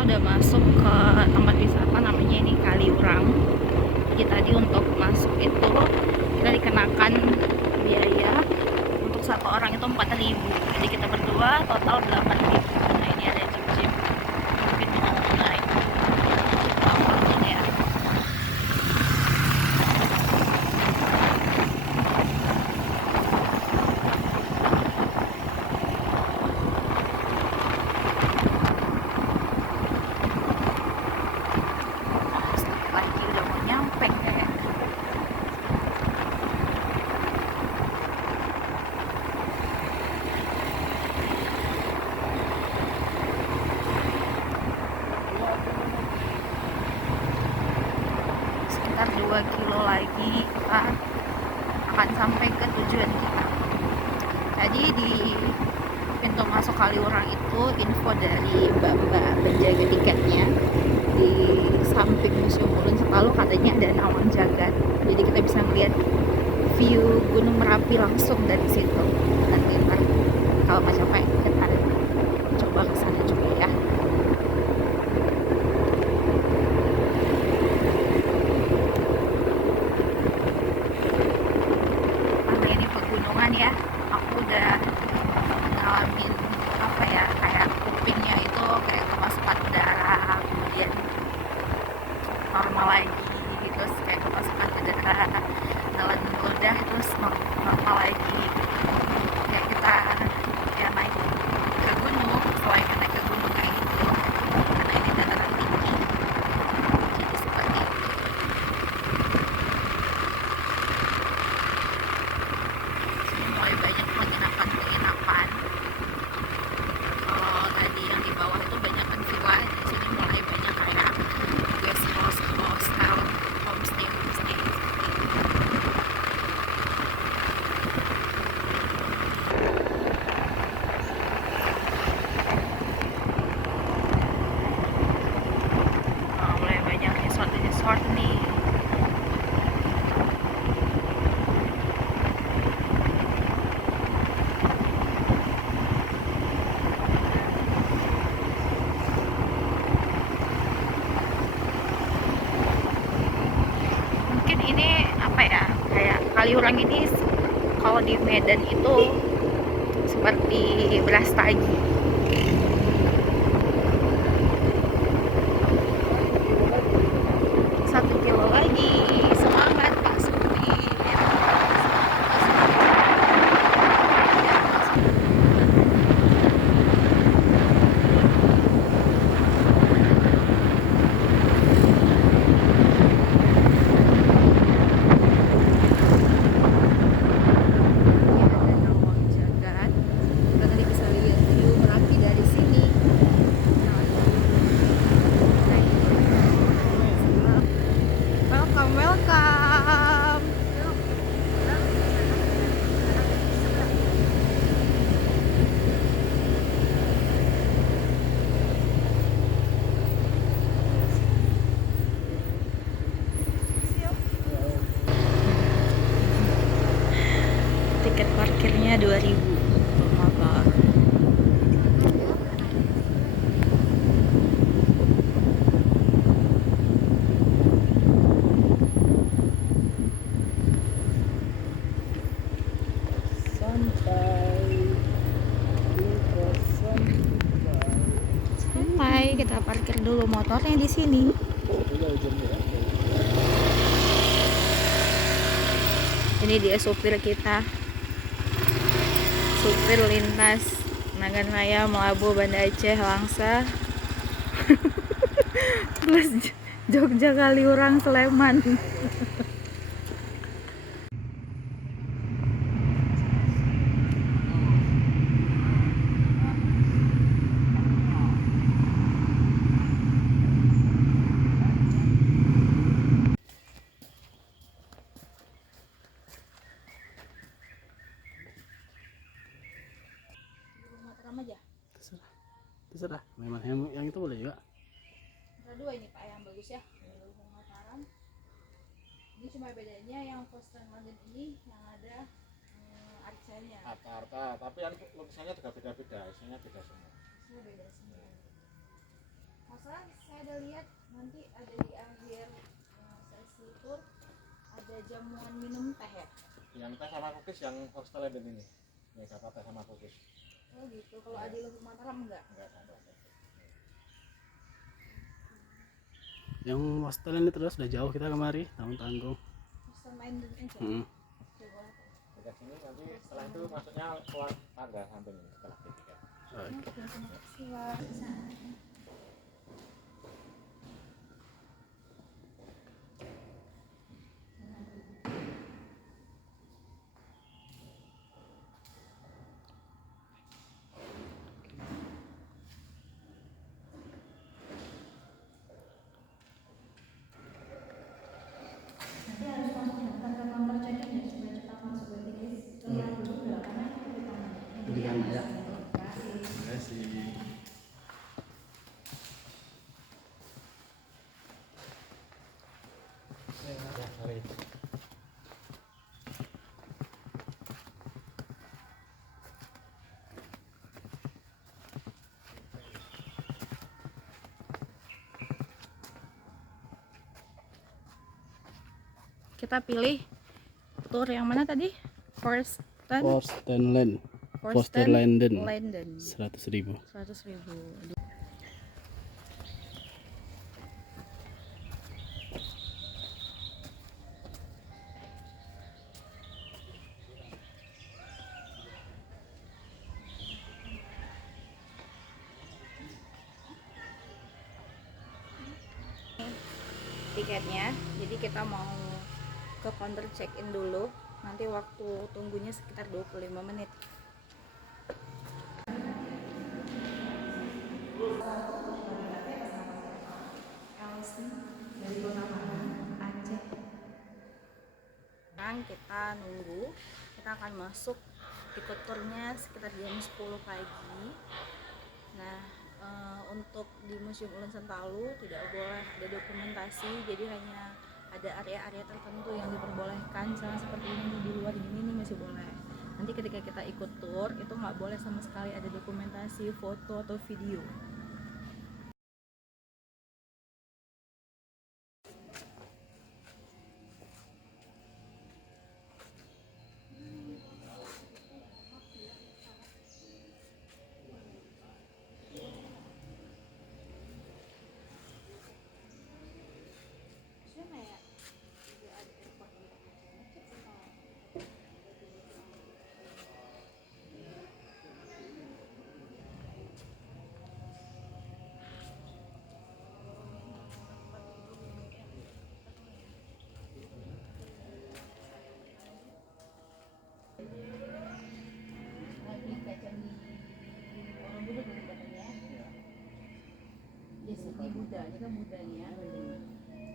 kita udah masuk ke tempat wisata namanya ini Kaliurang. Jadi tadi untuk masuk itu kita dikenakan biaya untuk satu orang itu 4.000. Jadi kita berdua total 8.000. Nah ini ada jeep-jeep, mungkin bisa naik apapun ya. Lagi udah mau nyampe kayak. Sekitar 2 kilo lagi kita akan sampai ke tujuan kita. Jadi di pintu masuk Kaliurang itu info dari mbak-mbak penjaga tiketnya, di samping Museum Ulun Setalu katanya ada Nawang Jagat. Jadi kita bisa melihat view Gunung Merapi langsung dari situ. Nanti ntar kalau nggak capek kita coba ke sana juga ya. Karena ini pegunungan ya, aku udah ngalamin apa ya, kayak kupingnya itu kayak kemasukan udara, kemudian normal lagi, terus kayak kemasukan udara, telan udah terus normal lagi. Kayak kita ya naik ke gunung, selain naik ke gunung kayak gitu, karena ini dataran tinggi, jadi seperti itu. Sini mulai banyak penginapan. Kalau tadi yang di bawah itu banyak kan villa, di sini mulai banyak kayak guest house, hostel, homestay. Mulai banyak resort nih. Mungkin ini apa ya, kayak Kaliurang ini kalau di Medan itu seperti Brastagi. 1 kilo lagi, semangat Pak Supri. Welcome. Tiket parkirnya 2.000 motor. Sampai kita parkir dulu motornya di sini. Ini dia supir kita, supir lintas Nagan Raya, Melabu, Banda Aceh, Langsa, plus Jogja, Kaliurang, Sleman. Aja. Terserah. Memang yang itu boleh juga. Ada 2 ini Pak yang bagus ya. Mataram. Ini cuma bedanya yang Western London ini yang ada arcanya. Arta, tapi kan lukisannya juga beda-beda, isinya beda semua. Ini beda semua. Masa ada lihat nanti ada di akhir sesi tour ada jamuan minum teh ya? Yang teh sama cookies yang hostel ada ini. Yang kata teh sama cookies. Oh gitu. Kalau ada di Mataram enggak? Enggak ada. Yang hostel ini terus udah jauh kita kemari, tanggung-tanggung. Bisa main dan aja. Hmm. Dekat sini nanti setelah itu masuknya keluar tangga samping ini setelah tiket. Berikan ya. Terima kasih. Ya, mari. Kita pilih tour yang mana tadi? Forsten Landen. Landen. 100.000. 100.000. Tiketnya, jadi kita mau ke counter check in dulu, nanti waktu tunggunya sekitar 25 menit. Dari Kota Malang, Aceh. Sekarang kita nunggu, kita akan masuk ikut turnya sekitar jam 10 pagi. Nah, untuk di Museum Ulun Sentalu tidak boleh ada dokumentasi, jadi hanya ada area-area tertentu yang diperbolehkan, misalnya seperti ini di luar ini nih masih boleh. Nanti ketika kita ikut tour itu nggak boleh sama sekali ada dokumentasi, foto atau video. Budanya kan budanya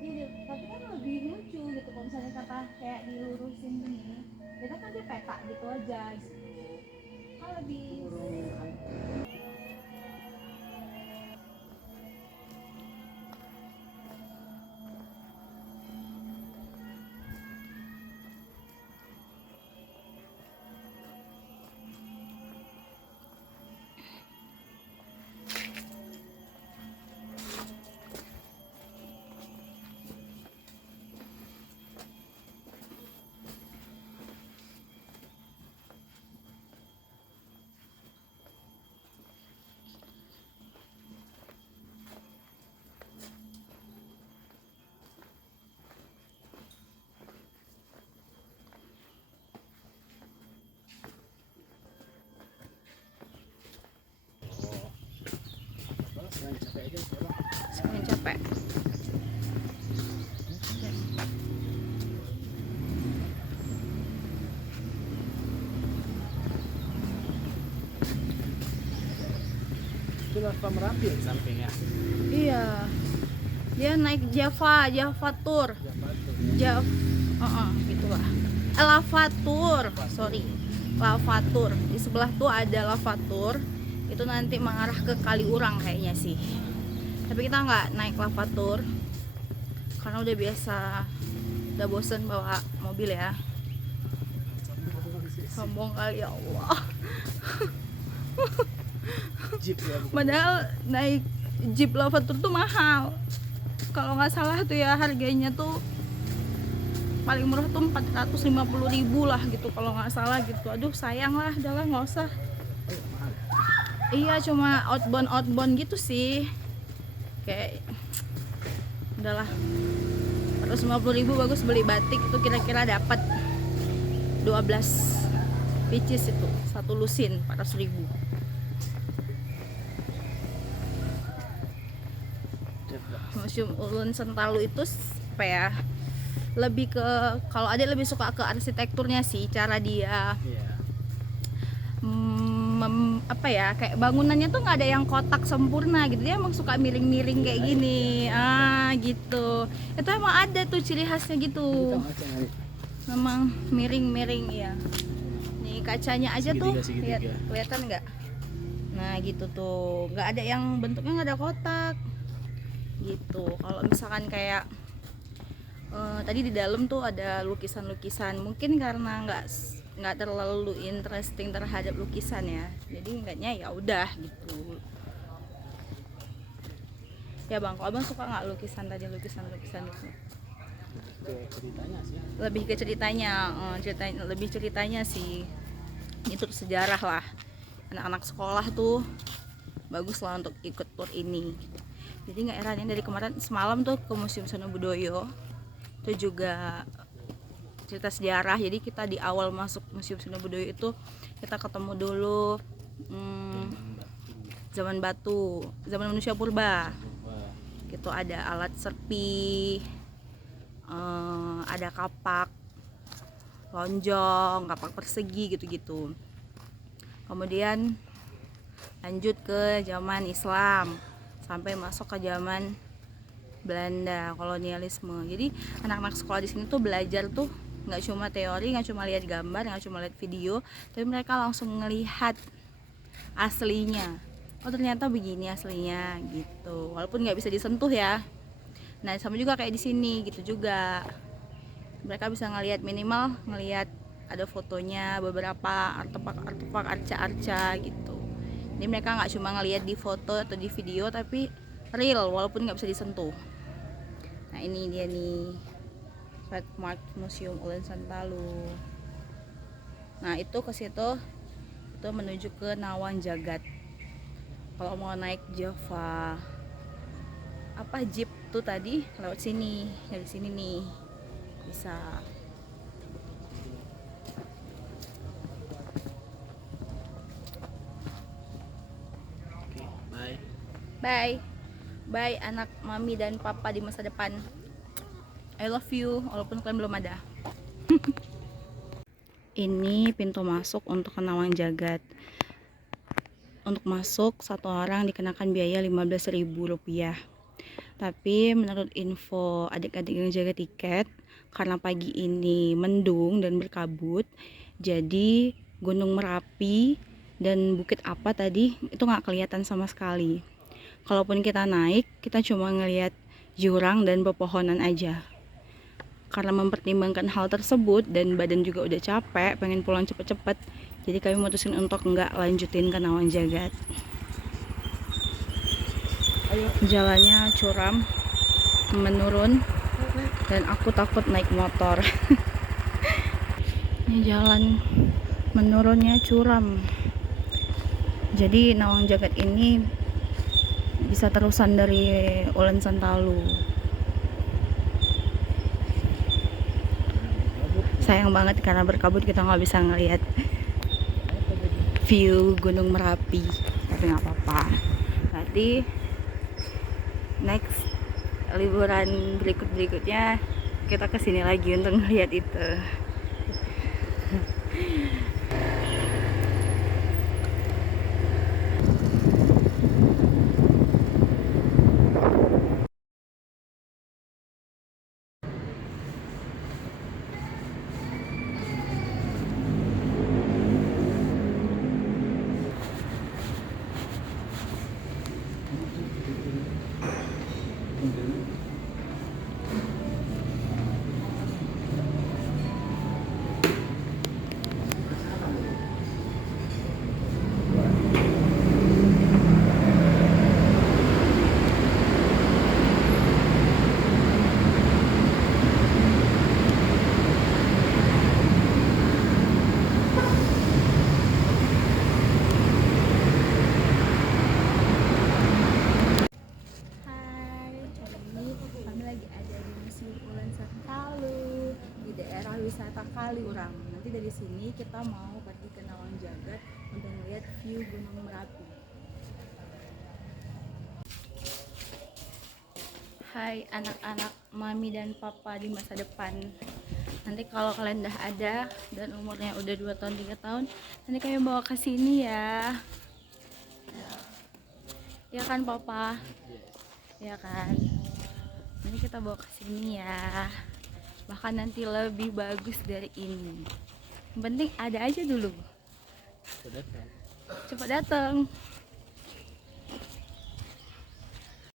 ini, tapi kan lebih lucu gitu kalau misalnya kata kayak dilurusin gini, kita kan dia peta gitu aja gitu, kan lebih sebenarnya capek. Itu lava Merapi ya di sampingnya. Iya, dia naik Java Tour. Gitulah. Lava Tour, sorry, Lava Tour. Di sebelah tuh ada Lava Tour. Itu nanti mengarah ke Kaliurang kayaknya sih. Tapi kita nggak naik Lava Tour karena udah biasa, udah bosen bawa mobil ya. Sombong kali, ya Allah. Jeep ya. Padahal naik Jeep Lava Tour tuh mahal. Kalau nggak salah tuh ya harganya tuh paling murah tuh 450.000 lah gitu kalau nggak salah gitu. Aduh sayang lah, udahlah nggak usah. Iya cuma outbound gitu sih, kayak udahlah. 450.000 bagus beli batik itu kira-kira dapat 12 pieces itu, satu lusin 400.000. Museum Ulun Sentalu itu apa ya, lebih ke, kalau ada lebih suka ke arsitekturnya sih, cara dia Iya. apa ya, kayak bangunannya tuh nggak ada yang kotak sempurna gitu, dia emang suka miring-miring kayak gini, gitu. Itu emang ada tuh ciri khasnya gitu, memang miring-miring ya. Nih kacanya aja tuh, lihat, kelihatan nggak? Nah gitu tuh, nggak ada yang bentuknya nggak ada kotak gitu. Kalau misalkan kayak tadi di dalam tuh ada lukisan-lukisan, mungkin karena nggak terlalu interesting terhadap lukisan ya, jadi enggaknya ya udah gitu ya bang. Kalau abang suka nggak lukisan tadi, lukisan itu Ceritanya sih. lebih ke ceritanya, lebih ceritanya sih, itu sejarah lah. Anak-anak sekolah tuh bagus lah untuk ikut tour ini. Jadi nggak heran dari kemarin semalam tuh ke Museum Sono Budoyo, itu juga cerita sejarah. Jadi kita di awal masuk Museum Sono Budoyo itu kita ketemu dulu zaman batu, zaman manusia purba gitu. Ada alat serpi, ada kapak lonjong, kapak persegi gitu-gitu. Kemudian lanjut ke zaman Islam sampai masuk ke zaman Belanda, kolonialisme. Jadi anak-anak sekolah di sini tuh belajar tuh nggak cuma teori, nggak cuma lihat gambar, nggak cuma lihat video, tapi mereka langsung ngelihat aslinya. Oh ternyata begini aslinya gitu, walaupun nggak bisa disentuh ya. Nah sama juga kayak di sini gitu juga, mereka bisa ngelihat, minimal ngelihat ada fotonya, beberapa artefak arca-arca gitu. Jadi mereka nggak cuma ngelihat di foto atau di video, tapi real walaupun nggak bisa disentuh. Nah ini dia nih, landmark Museum Ulun Sentalu. Nah itu ke situ, itu menuju ke Nawang Jagat. Kalau mau naik Java apa jeep tuh tadi lewat sini, dari sini nih bisa. Oke, bye. Bye. Bye anak mami dan papa di masa depan. I love you walaupun kalian belum ada. Ini pintu masuk untuk ke Nawang Jagat. Untuk masuk satu orang dikenakan biaya Rp15.000. Tapi menurut info adik-adik yang jaga tiket, karena pagi ini mendung dan berkabut, jadi Gunung Merapi dan Bukit apa tadi itu nggak kelihatan sama sekali. Kalaupun kita naik, kita cuma ngelihat jurang dan pepohonan aja. Karena mempertimbangkan hal tersebut dan badan juga udah capek, pengen pulang cepet-cepet, jadi kami mutusin untuk nggak lanjutin ke Nawang Jagat. Jalannya curam, menurun, dan aku takut naik motor. Ini jalan menurunnya curam, jadi Nawang Jagat ini bisa terusan dari Ulun Sentalu. Sayang banget karena berkabut kita nggak bisa ngelihat view Gunung Merapi, tapi nggak apa-apa. Nanti next liburan berikutnya kita kesini lagi untuk ngelihat itu. kali orang. Nanti dari sini kita mau pergi ke Nawang Jagat untuk melihat view Gunung Merapi. Hai anak-anak mami dan papa di masa depan. Nanti kalau kalian udah ada dan umurnya udah 2 tahun 3 tahun, nanti kami bawa ke sini ya. Ya kan papa? Ya kan. Nanti kita bawa ke sini ya. Bahkan nanti lebih bagus dari ini. Yang penting ada aja dulu. Sudah kan? Cepat datang.